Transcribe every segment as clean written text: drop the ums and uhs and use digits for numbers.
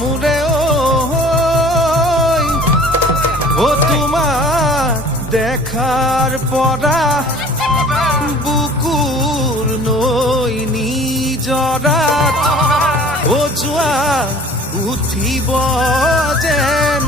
মোৰে ও তোমাক দেখাৰ পৰা বুকুৰ নৈ নিজৰাত যোৱা উঠিব যেন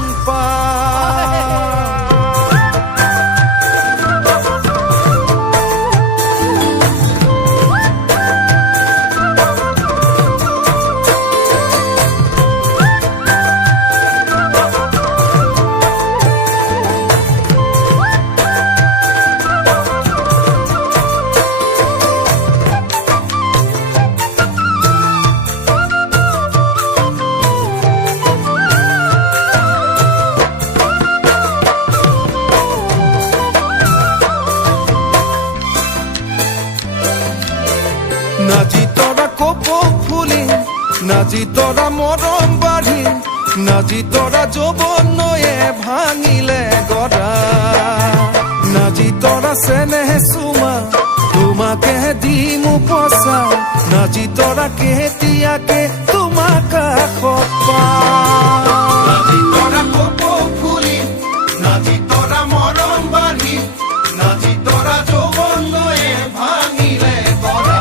নাজি তৰা কপৌ ফুলি নাজি তৰা মৰম বাঢ়ি নাজি তৰা যৌৱনয়ে ভাঙিলে গৰা নাজি তৰা চেনেহ চুমা তোমাকে দিম উপচা নাজি তৰা কেতিয়াকে তোমাক কাষত পাম নাজি তৰা কপৌ ফুলি নাজি তৰা মৰম বাঢ়ি নাজি তৰা যৌৱনয়ে ভাঙিলে গৰা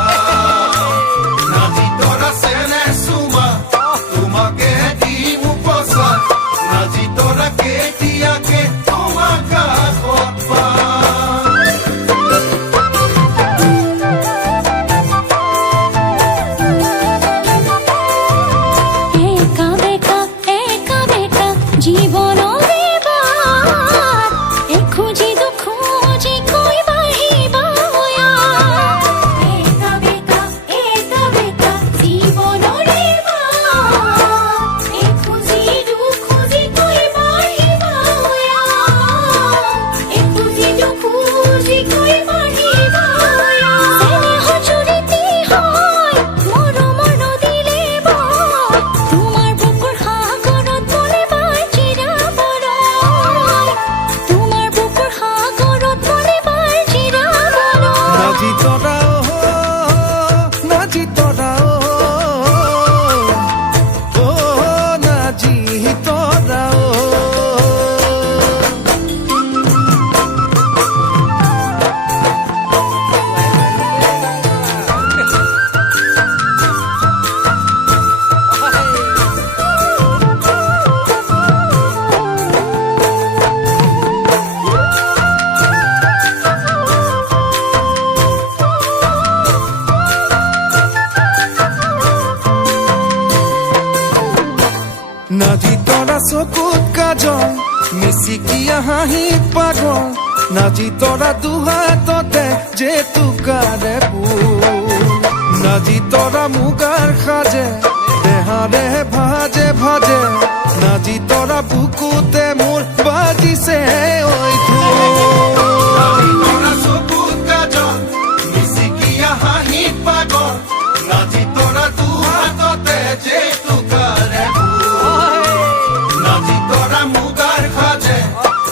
নাজি তৰা চকুত কাজল মিচিকিয়া হাঁহি পাগল নাজি তৰা দুহাততে জেতুকাৰে ফুল নাজি তৰা মুগাৰ সাজে দেহাৰে ভাজে ভাজে নাজি তৰা বুকুতে মোৰ বাজিছে ঐ নাজি তৰা চকুত কাজল মিচিকিয়া হাঁহি পাগল নাজি তৰা দুহাততে জেতুকাৰে নাজি তৰা মুগাৰ সাজে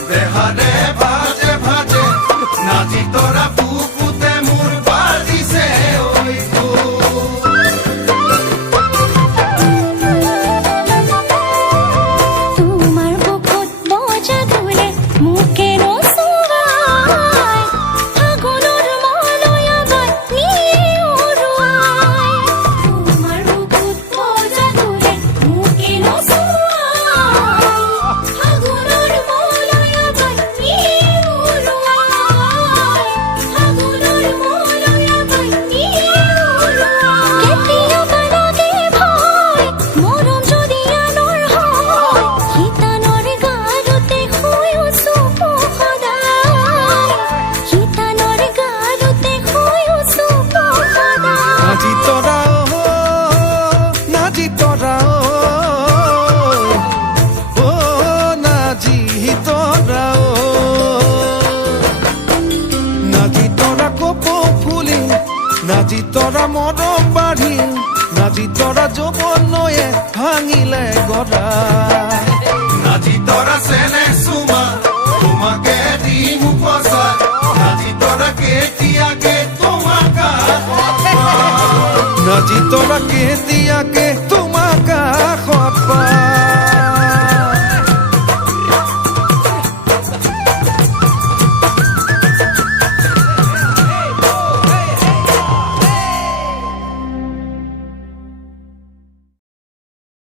দেহাৰে ভাজে ভাজে নাজি তৰা বুকুতে মোৰ বাজিছে ঐ তোমাৰ বুকুত বজা ধুলে মোকে নচুৱাই ফাগুনৰ মলয়া গান নিয়ে উৰুৱাই তোমাৰ বুকুত বজা ধুলে মোকে নচুৱাই ফাগুনৰ মলয়া গান নিয়ে উৰুৱাই ফাগুনৰ মলয়া গান নিয়ে উৰুৱাই কেতিয়াবা লাগে ভয় মৰম যদি আনৰ হয় শিতানৰ গালতে শুই চুপ সদায় শিতানৰ গালতে শুই চুপ সদায় নাজি তৰা নাজি তৰা নাজি তৰা নাজি তৰা কপৌ ফুলি নাজি তৰা মৰম বাঢ়িল নাজি তৰা যৌৱনয়ে ভাঙিলে গৰা নাজি তৰা চেনেহ চুমা তোমাকে দিম উপচা নাজি তৰা কেতিয়াকে তোমাক নাজি তৰা কেতিয়াকে